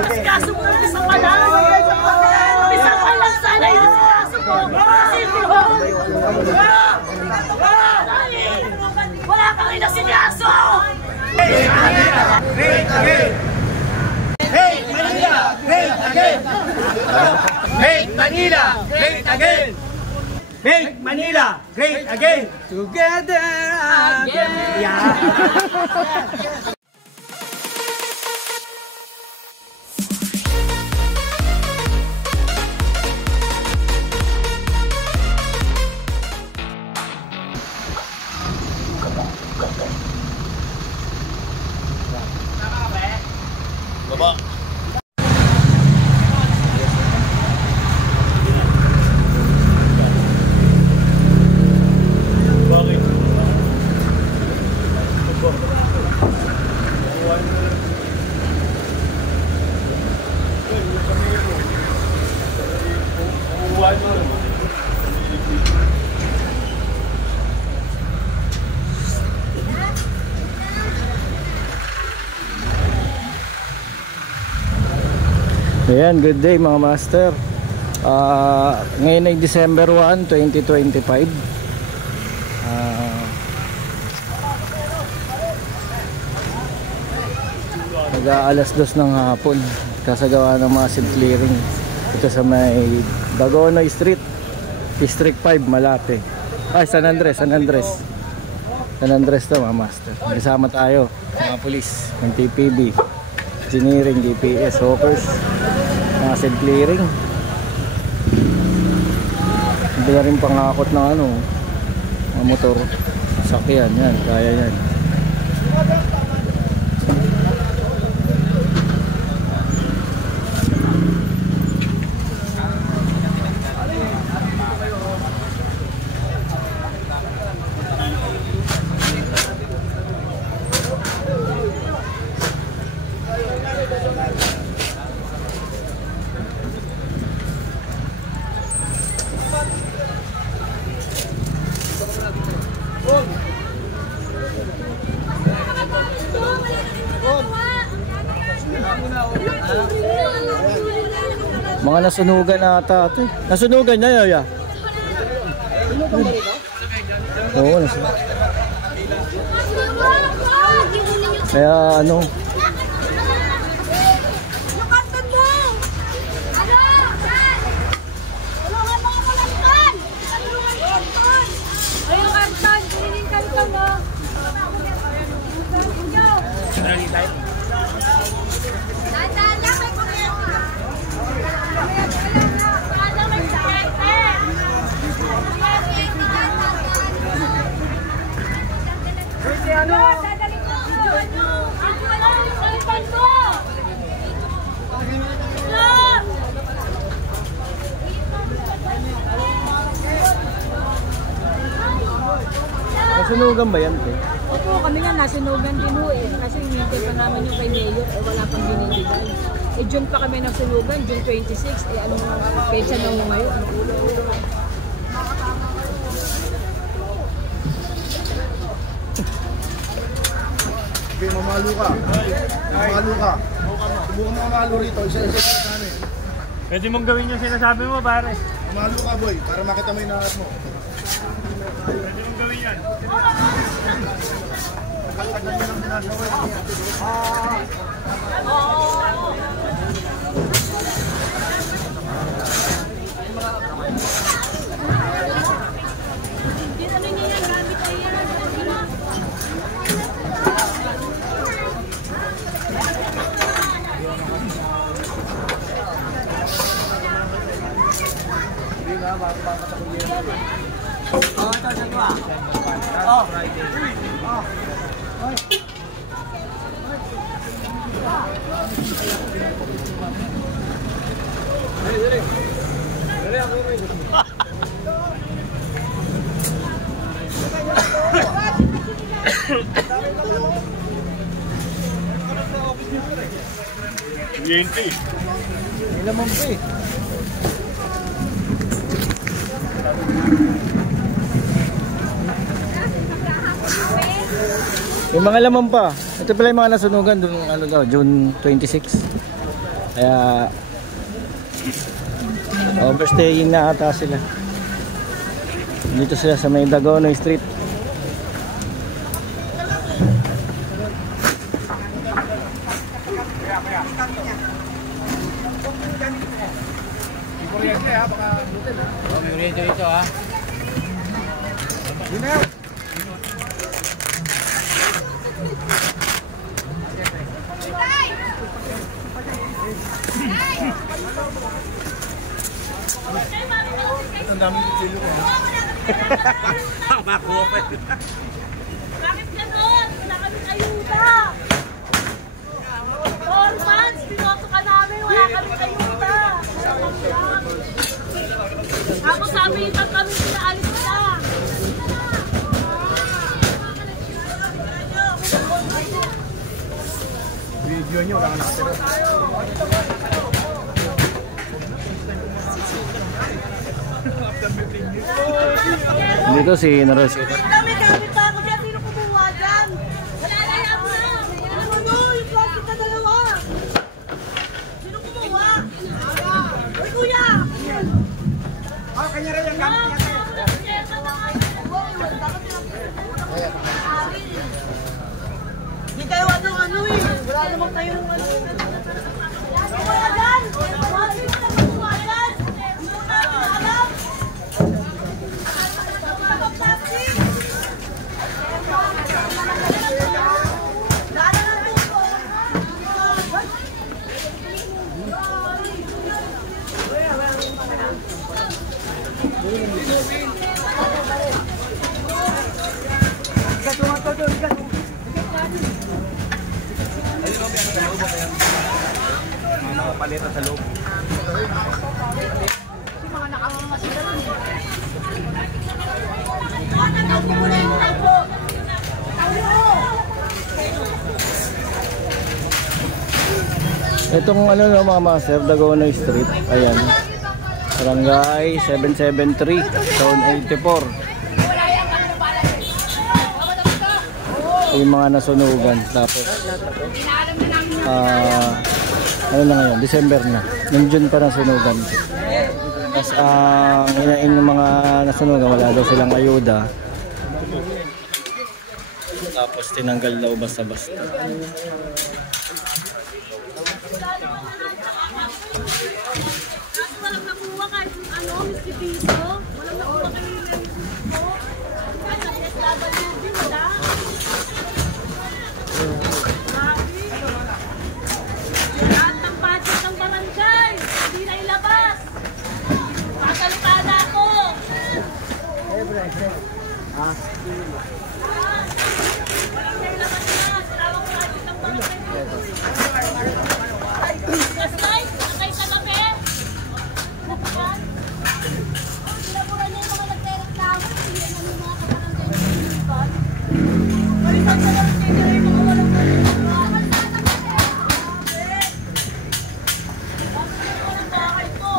Kaso mo, isa pa lang. Isa pa lang sana yung kaso mo. Kasi wala kang inasinyaso! Hey Manila, great again! Hey Manila, great again! Hey Manila, great again! Make Manila great again! Together again! Yeah! Baba. Ayan, good day mga master. Ngayon ay December 1, 2025. Nag-aalas 2 ng hapon. Kasagawa ng massive clearing ito sa may Bagonoy Street, District 5, Malate. Ay, San Andres to mga master. Kasama tayo, mga pulis, ng TPB, engineering, GPS, hawkers, massive clearing. Hindi na rin pangakot ng mga motor, sakyan, yan, kaya yan. Mga nasunugan ata ito. Nasunugan niya, Yaya? Oo, nasunugan. Kaya nasunugan ba yan? Opo, kami nga nasunugan din ho eh. Kasi hinintay pa naman yung kay Mayor eh wala pang binibigay. Eh June pa kami nasunugan, June 26. Eh anong pecha na ho ngayon? Okay, mamalo ka. Mamalo ka. Subukan mo mamalo rito. Isa-isa sa amin. Pwede mong gawin yung sinasabi mo, pare. Mamalo ka, boy. Para makita mo yung nakat mo. Pwede mong gawin yan. Yenti. May laman pa eh. Yung mga laman pa. Ito pala yung mga nasunugan dun, June 26. Kaya overstaying na ata sila. Dito sila sa may Dagonoy Street. May oriente dito ha. Ang dami kilo ko. Bakit ganon? Wala kaming ayuda. 4 months, pinoto ka namin, wala kaming ayuda. Ako sa amin, pag kami pinaalis na. Video nyo, wala ka nakatira. Dito si Naros. Dami gamit pa ako dyan, sino kumuha dyan? Wala na yan na. Ano, yung plastic na dalawa. Sino kumuha? Uy, kuya! Kanya rin yung gamit niya. Hindi tayo ano eh. Wala namang tayong ano. Kumuha dyan! Kumuha dyan! Muna, alam! Paleta sa loob. Itong ano no mga master, Dagonoy Street. Ayan. Barangay 773, Zone 84. Yung mga nasunugan. Tapos ano na ngayon, December na. Noong June pa nasunugan. Tapos ang hinain ng mga nasunugan, wala daw silang ayuda. Tapos tinanggal daw basta-basta. Walang nakuha kahit ano, Mr. Piso. Walang nakuha kayo yung mo. Kahit sa SWD, wala. Grabe. Lahat ng budget ng barangay, hindi na ilabas. Pasalita na ako. Walang na ilabas na. Tawag budget ng barangay. Gaslight, nakay sa gabi. Sinaburan niya yung mga nagre-reklamo, hindi na yung mga kabarangay na sinilipan. Balitan sa lang sila yung mga walang nalilipan. Ang bahay ko.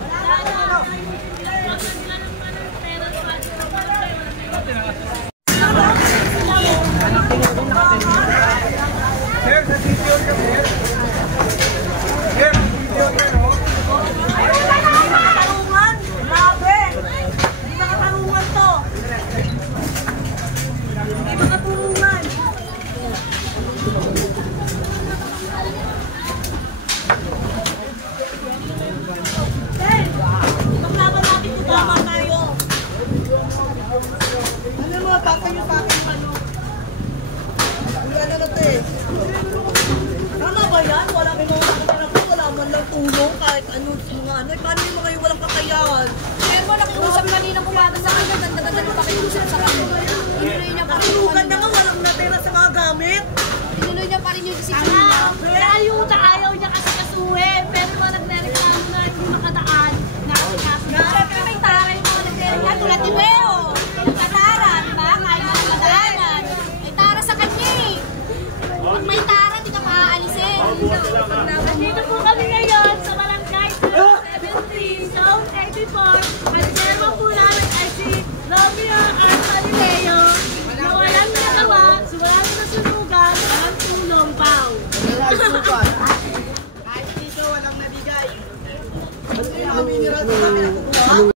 Wala na. Maganda pa pakiusap sa kanila. Tinuloy niya pa rin yung na nga, walang natira sa mga gamit. Tinuloy niya pa rin yung disiplina. Ayaw niya kasi kasuhin. Pero mga nagre-reklamo na hindi makadaan. Siyempre may taray mga nagre-reklamo. Tulad ni Beo. Yung katara, diba? Kaya na madaanan. May tara sa kanya eh. Pag may tara, hindi ka maaalisin. Nandito po kami ngayon sa Barangay 073, Zone 84. Reserva po namin ay si Romeo at Galileo na walang nagawa, walang nasunugan, walang tulong pao. Kahit dito walang nabigay. Kami nakukuha.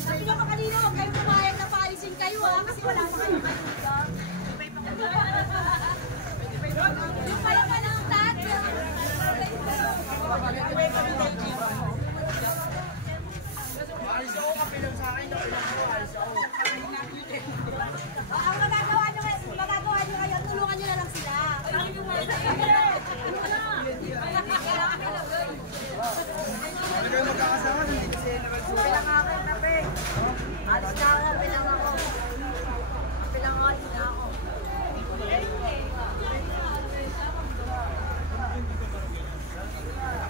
Sabi nga pa kanina, huwag kayong pumayag na paalisin kayo kasi wala pa kayong ayuda. Yung pala pa ng stat. Ang magagawa nyo ngayon, tulungan nyo na lang sila. Kayo magkakasama, hindi kasi Pilang ako, Nape. Alis na ako, pilang ako. Pilang ako, alis na ako.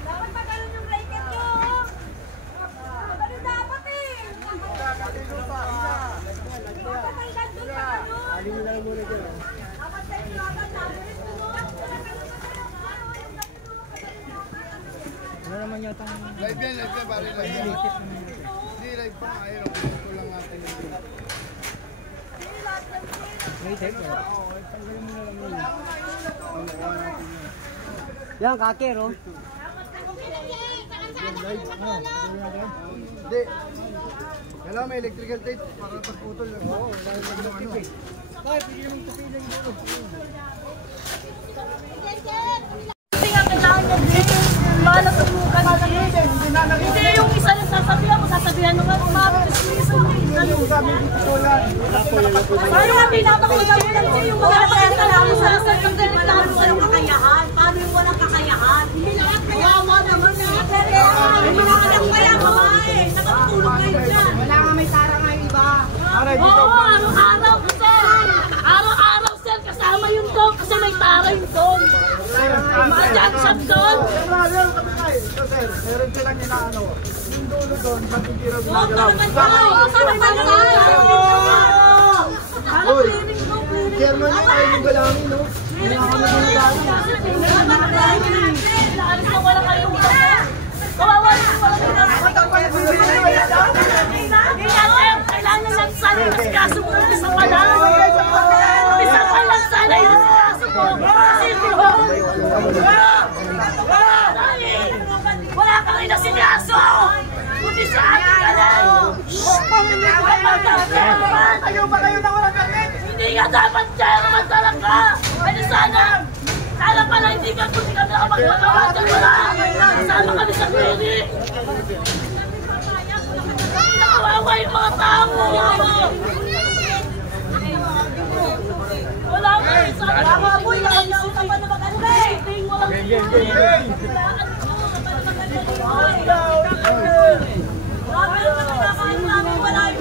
Dapat pa ganun yung blanket nyo. Ganun dapat eh. magkakatilo pa. Dapat may ganun pa ganun. Alin nyo lang muna dyan. Dapat sa inyo, dapat nabulit ko. Live yan, pare. Live yan. Hindi, live pa. Ayun, ito lang natin. Yan, kakero. Hindi. Kailangan may electrical tape para pagputol lang. Oo, dahil pag naman ano. Bakit, hindi yung kapilang dito. Kasi nga kailangan niya din malasubukan na lang. Hindi yung isa na sasabihan nung umabot sa isa paano nga pinapakulang mo lang yung mga nagreklamo sa nagreklamo walang kakayahan? Paano yung walang kakayahan? Hindi lahat kayawa naman na yung mga anak pa yan, babae. Nakatulog kayo dyan. Wala nga may tara nga yung iba. Oo, araw-araw kasi. Araw-araw sir, kasama yung dog kasi may tara yung dog. Mga Jackson dog. Ito sir, meron silang inaano. Yung dulo doon, ba't hindi raw Oo, ginagalaw? sarap tayo! Hoy, chairman yun ay yung galangin, no? Hindi na kami yung galangin. Alis na wala kayong kawawa na kailangan lang sana yung kaso mo umpisa pa lang. Umpisa pa lang sana yung kaso mo. Wala kang inasikaso! Umpisa ka na lang! Ayaw ba kayo na walang gamit? Hindi nga dapat chairman talaga! Ano sana? Sana pala hindi kami nakapagpagawa dyan wala! Sama kami sa clinic! Nakawawa yung mga tao! Wala mo! Wala mo! Wala ka pa na mag-alay!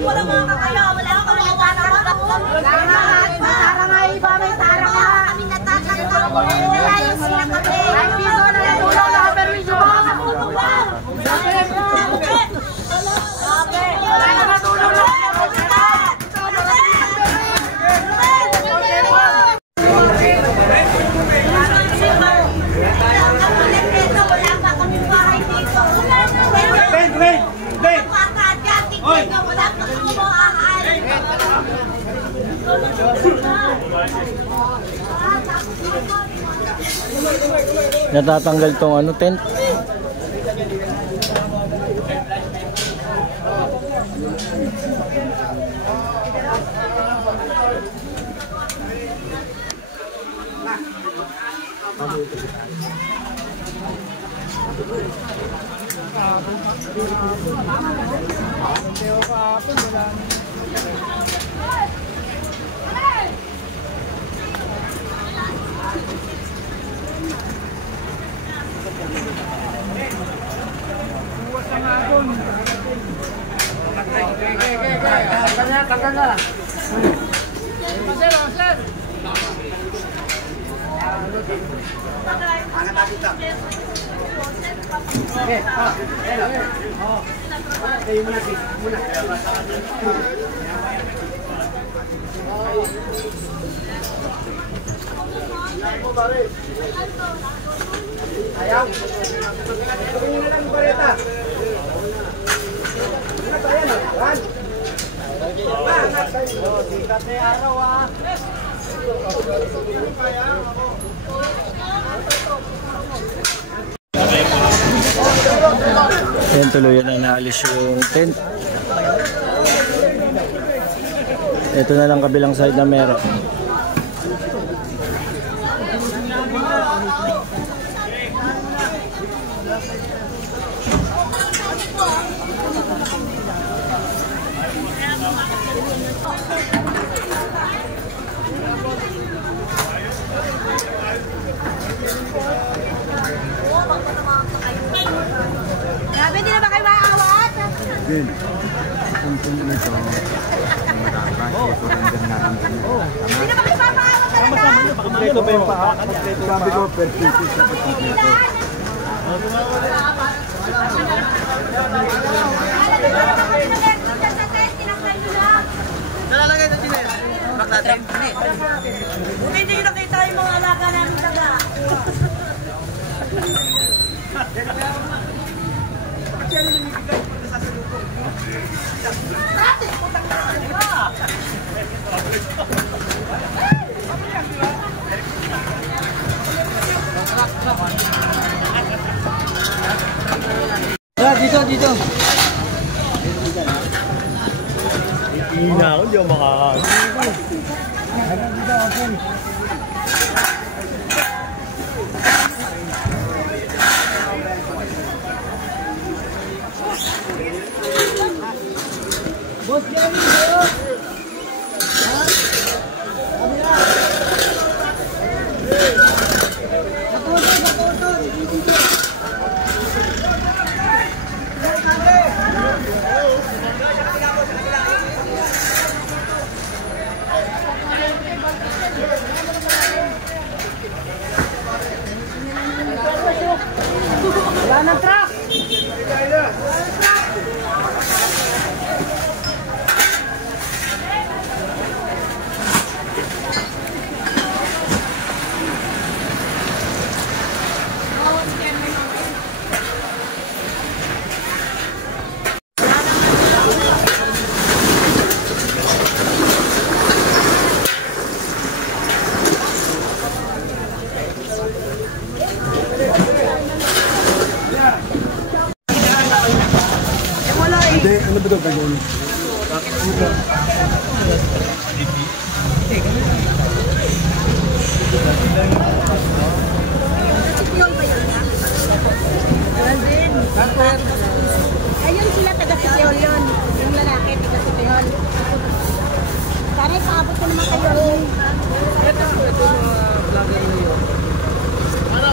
Walang wala mga kakaya, wala ka mga Tara nga iba, may tara nga. Kami natatanggap. Nalayo sila kami. Ay, piso na natulaw na permiso ba? Wala na natulaw na. Natatanggal tong ano, tent. Ayan, tuluyan na naalis yung tent. Ito na lang kabilang side na meron. Grabe, di na ba kayo maawat? Din. Kung nito, Di na ba kayo maawat talaga? kompleto pa yung paa. Sabi ko, per pieces dapat kompleto. Nalalagay na din eh. Bak natin. Buti hindi nakita yung mga alaga namin taga. Dito. Hina ako, di ako makakain. Boss Gary, boss! Wala ng truck. Hindi, ano ba daw gagawin? Ayun sila, taga-Sitihol yun. Yung lalaki, taga-Sitihol. Para ipaabot ko naman kayo. Ito mga vlogger na yun. Para!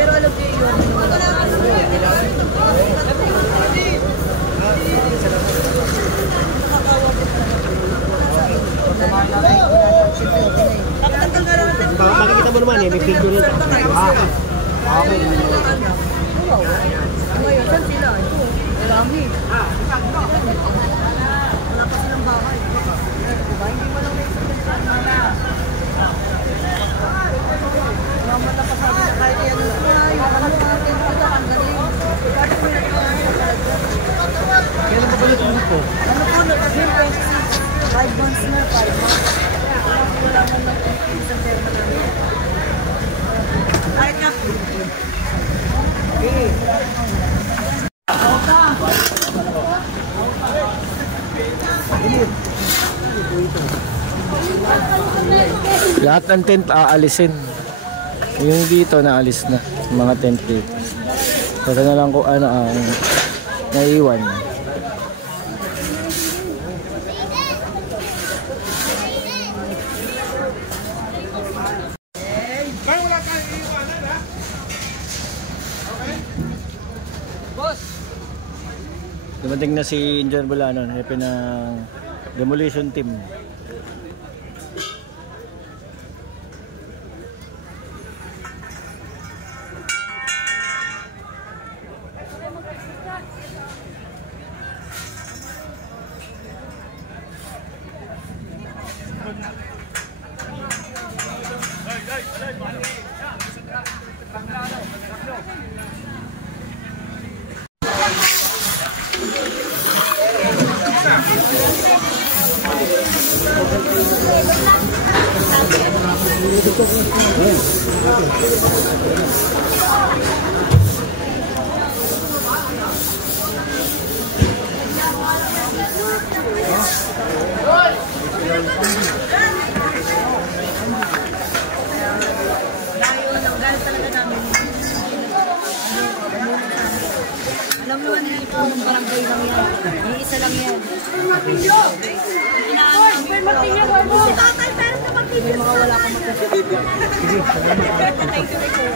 Pero alam ko yun. Makikita mo naman may video rin. Okay. Ngayon, saan sila? Ito, marami. Wala pa silang bahay. Diba? Hindi mo lang may sabihin na. Mama na pa sabi na kahit yan. Ang galing. Kailan ba pala ito po? Ano po, nag-26. 5 months na, 5 months. Wala mo lang sa terma namin. Kahit nga. Lahat ng tent aalisin. Yung dito naalis na, mga tent dito. Kasi na lang kung ano ang naiwan. Dumating na si Injan Bulano, hepe ng demolition team. Alam mo na yan, punong barangay lang yan. Iisa lang yan. Si tatay, pero na mag-video. May mga wala kang mag-video. Thank you, Rico.